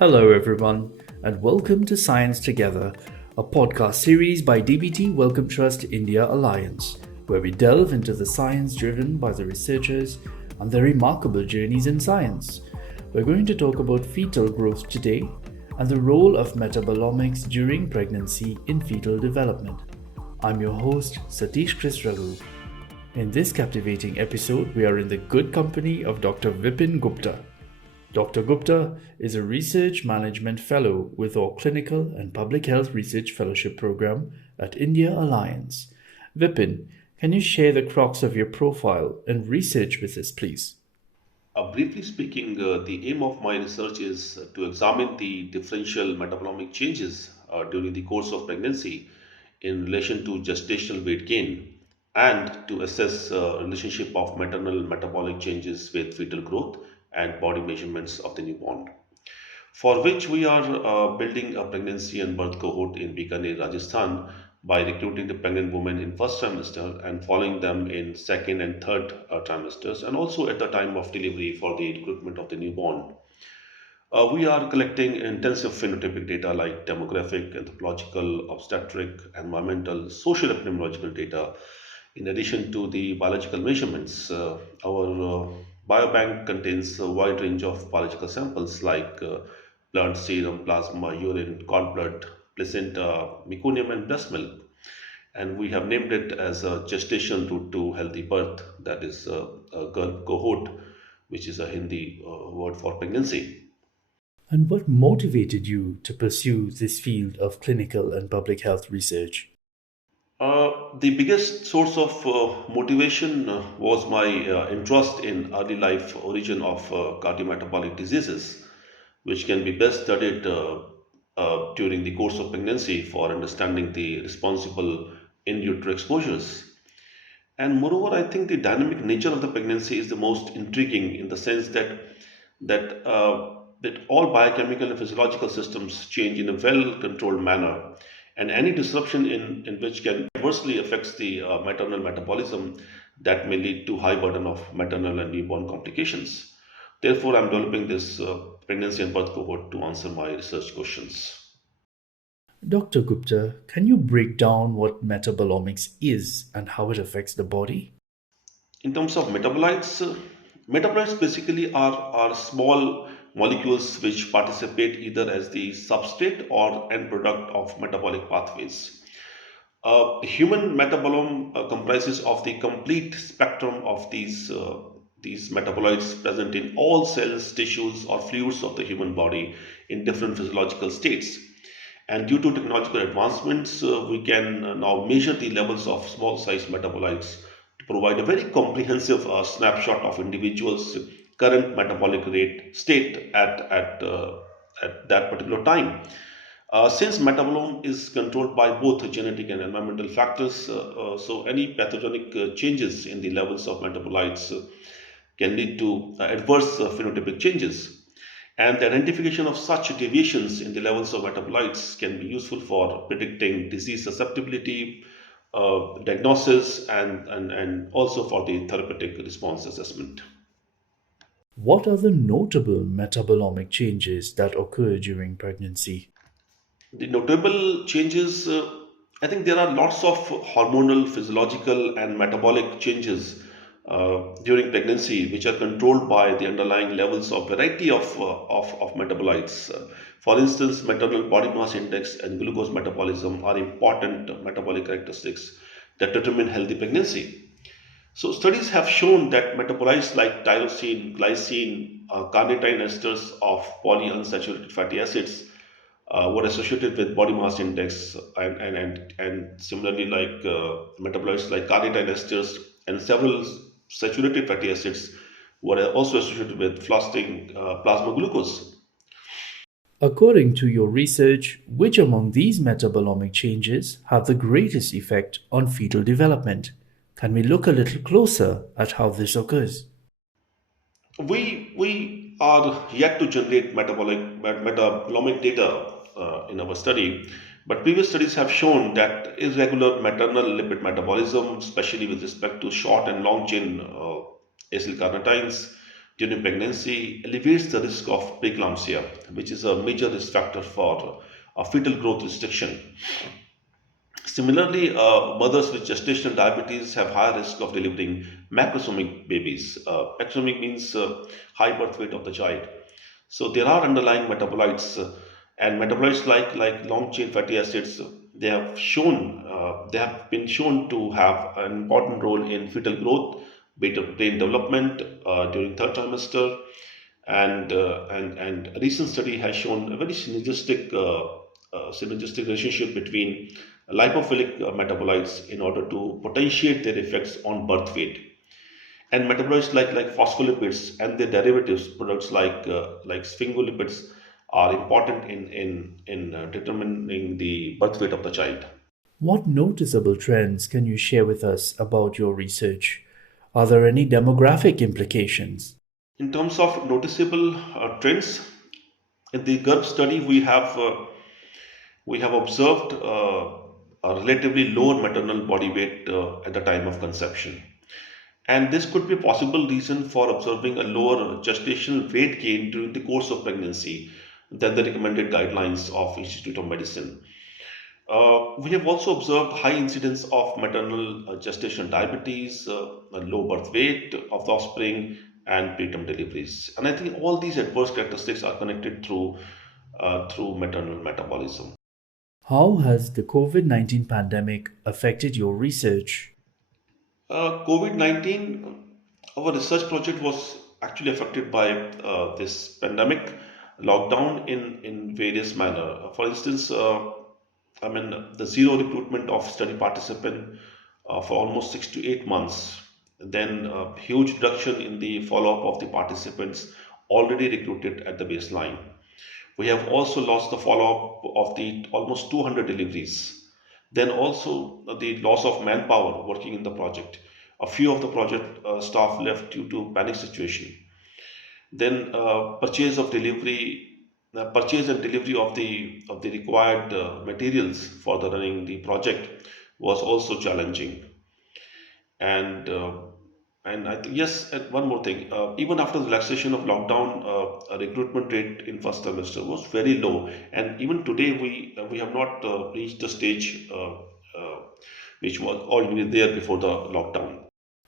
Hello, everyone, and welcome to Science Together, a podcast series by DBT Wellcome Trust India Alliance, where we delve into the science driven by the researchers and their remarkable journeys in science. We're going to talk about fetal growth today and the role of metabolomics during pregnancy in fetal development. I'm your host, Satish Chris Raghu. In this captivating episode, we are in the good company of Dr. Vipin Gupta. Dr. Gupta is a Research Management Fellow with our Clinical and Public Health Research Fellowship Program at India Alliance. Vipin, can you share the crux of your profile and research with us, please? Briefly speaking, the aim of my research is to examine the differential metabolomic changes during the course of pregnancy in relation to gestational weight gain and to assess relationship of maternal metabolic changes with fetal growth and body measurements of the newborn, for which we are building a pregnancy and birth cohort in Bikaner, Rajasthan, by recruiting the pregnant women in first trimester and following them in second and third trimesters, and also at the time of delivery for the recruitment of the newborn. We are collecting intensive phenotypic data like demographic, anthropological, obstetric, environmental, social epidemiological data, in addition to the biological measurements. Our biobank contains a wide range of biological samples like blood, serum, plasma, urine, cord blood, placenta, meconium, and breast milk. And we have named it as a gestation route to healthy birth, that is a girl cohort, which is a Hindi word for pregnancy. And what motivated you to pursue this field of clinical and public health research? The biggest source of motivation was my interest in early life origin of cardiometabolic diseases, which can be best studied during the course of pregnancy for understanding the responsible in utero exposures. And moreover, I think the dynamic nature of the pregnancy is the most intriguing in the sense that all biochemical and physiological systems change in a well-controlled manner, and any disruption in which can adversely affects the maternal metabolism that may lead to high burden of maternal and newborn complications. Therefore, I'm developing this pregnancy and birth cohort to answer my research questions. Dr. Gupta, can you break down what metabolomics is and how it affects the body? In terms of metabolites, metabolites basically are small molecules which participate either as the substrate or end product of metabolic pathways. Human metabolome comprises of the complete spectrum of these metabolites present in all cells, tissues, or fluids of the human body in different physiological states. And due to technological advancements, we can now measure the levels of small size metabolites to provide a very comprehensive snapshot of individuals' current metabolic rate state at that particular time. Since metabolome is controlled by both genetic and environmental factors, so any pathogenic changes in the levels of metabolites can lead to adverse phenotypic changes. And the identification of such deviations in the levels of metabolites can be useful for predicting disease susceptibility, diagnosis, and also for the therapeutic response assessment. What are the notable metabolomic changes that occur during pregnancy? The notable changes, I think there are lots of hormonal, physiological, and metabolic changes during pregnancy, which are controlled by the underlying levels of variety of metabolites. For instance, maternal body mass index and glucose metabolism are important metabolic characteristics that determine healthy pregnancy. So studies have shown that metabolites like tyrosine, glycine, carnitine esters of polyunsaturated fatty acids were associated with body mass index, and similarly like metabolites like carnitine esters and several saturated fatty acids were also associated with fasting plasma glucose. According to your research, which among these metabolomic changes have the greatest effect on fetal development? Can we look a little closer at how this occurs? We are yet to generate metabolomic data in our study, but previous studies have shown that irregular maternal lipid metabolism, especially with respect to short and long chain acyl carnitines, during pregnancy elevates the risk of preeclampsia, which is a major risk factor for fetal growth restriction. Similarly, mothers with gestational diabetes have higher risk of delivering macrosomic babies. Macrosomic means high birth weight of the child. So there are underlying metabolites, and metabolites like long chain fatty acids. They have been shown to have an important role in fetal growth, beta brain development during third trimester, and a recent study has shown a very synergistic relationship between lipophilic metabolites in order to potentiate their effects on birth weight, and metabolites like phospholipids and their derivatives products like sphingolipids are important in determining the birth weight of the child. What noticeable trends can you share with us about your research? Are there any demographic implications? In terms of noticeable trends, in the GURB study, we have observed a relatively lower maternal body weight at the time of conception. And this could be a possible reason for observing a lower gestational weight gain during the course of pregnancy than the recommended guidelines of Institute of Medicine. We have also observed high incidence of maternal gestational diabetes, a low birth weight of the offspring, and preterm deliveries. And I think all these adverse characteristics are connected through maternal metabolism. How has the COVID 19 pandemic affected your research? COVID 19, our research project was actually affected by this pandemic lockdown in various manner. For instance, the zero recruitment of study participant for almost 6 to 8 months, then a huge reduction in the follow up of the participants already recruited at the baseline. We have also lost the follow-up of the almost 200 deliveries. Then also the loss of manpower working in the project. A few of the project staff left due to panic situation. Then purchase and delivery of the required materials for the running the project was also challenging. And I think yes, and one more thing. Even after the relaxation of lockdown, recruitment rate in first semester was very low, and even today we have not reached the stage which was already there before the lockdown.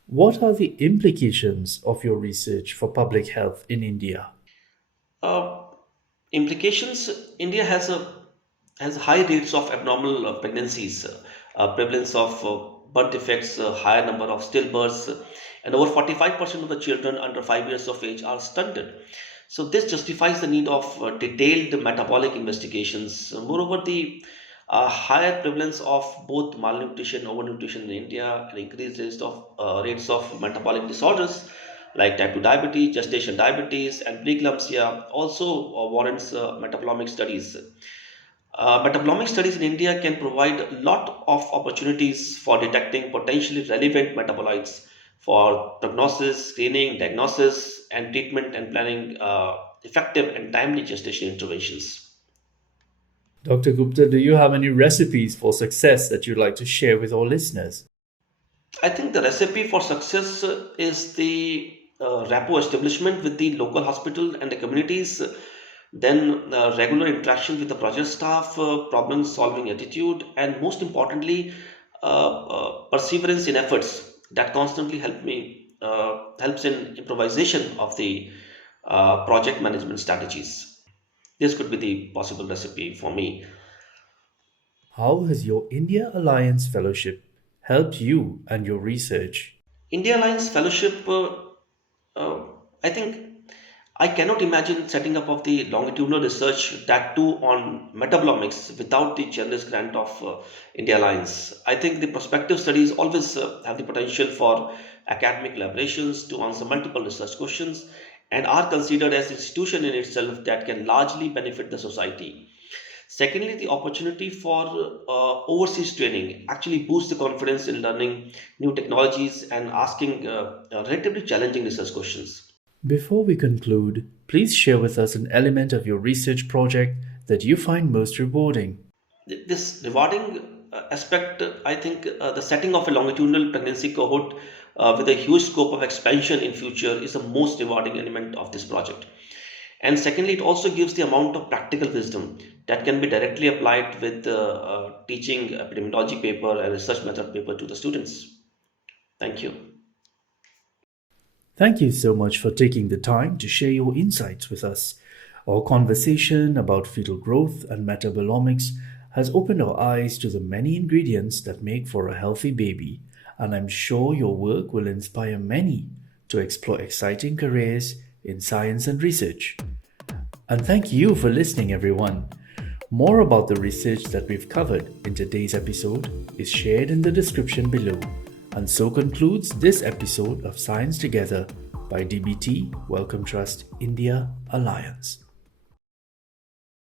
What are the implications of your research for public health in India? Uh, Implications: India has high rates of abnormal pregnancies, prevalence of birth defects, higher number of stillbirths, and over 45% of the children under 5 years of age are stunted. So this justifies the need of detailed metabolic investigations. Moreover, the higher prevalence of both malnutrition, overnutrition in India, and increased rates of metabolic disorders like type 2 diabetes, gestation diabetes, and preeclampsia also warrants metabolomic studies. Metabolomic studies in India can provide a lot of opportunities for detecting potentially relevant metabolites for prognosis, screening, diagnosis, and treatment and planning effective and timely gestation interventions. Dr. Gupta, do you have any recipes for success that you'd like to share with our listeners? I think the recipe for success is the rapport establishment with the local hospital and the communities, then regular interaction with the project staff, problem solving attitude, and most importantly, perseverance in efforts that constantly helps in improvisation of the project management strategies. This could be the possible recipe for me. How has your India Alliance Fellowship helped you and your research? India Alliance Fellowship, uh, I think I cannot imagine setting up of the longitudinal research that too on metabolomics without the generous grant of India Alliance. I think the prospective studies always have the potential for academic collaborations to answer multiple research questions and are considered as institution in itself that can largely benefit the society. Secondly, the opportunity for overseas training actually boosts the confidence in learning new technologies and asking relatively challenging research questions. Before we conclude, please share with us an element of your research project that you find most rewarding. This rewarding aspect, I think the setting of a longitudinal pregnancy cohort with a huge scope of expansion in future is the most rewarding element of this project. And secondly, it also gives the amount of practical wisdom that can be directly applied with teaching epidemiology paper and research method paper to the students. Thank you. Thank you so much for taking the time to share your insights with us. Our conversation about fetal growth and metabolomics has opened our eyes to the many ingredients that make for a healthy baby, and I'm sure your work will inspire many to explore exciting careers in science and research. And thank you for listening, everyone. More about the research that we've covered in today's episode is shared in the description below. And so concludes this episode of Science Together by DBT Wellcome Trust India Alliance.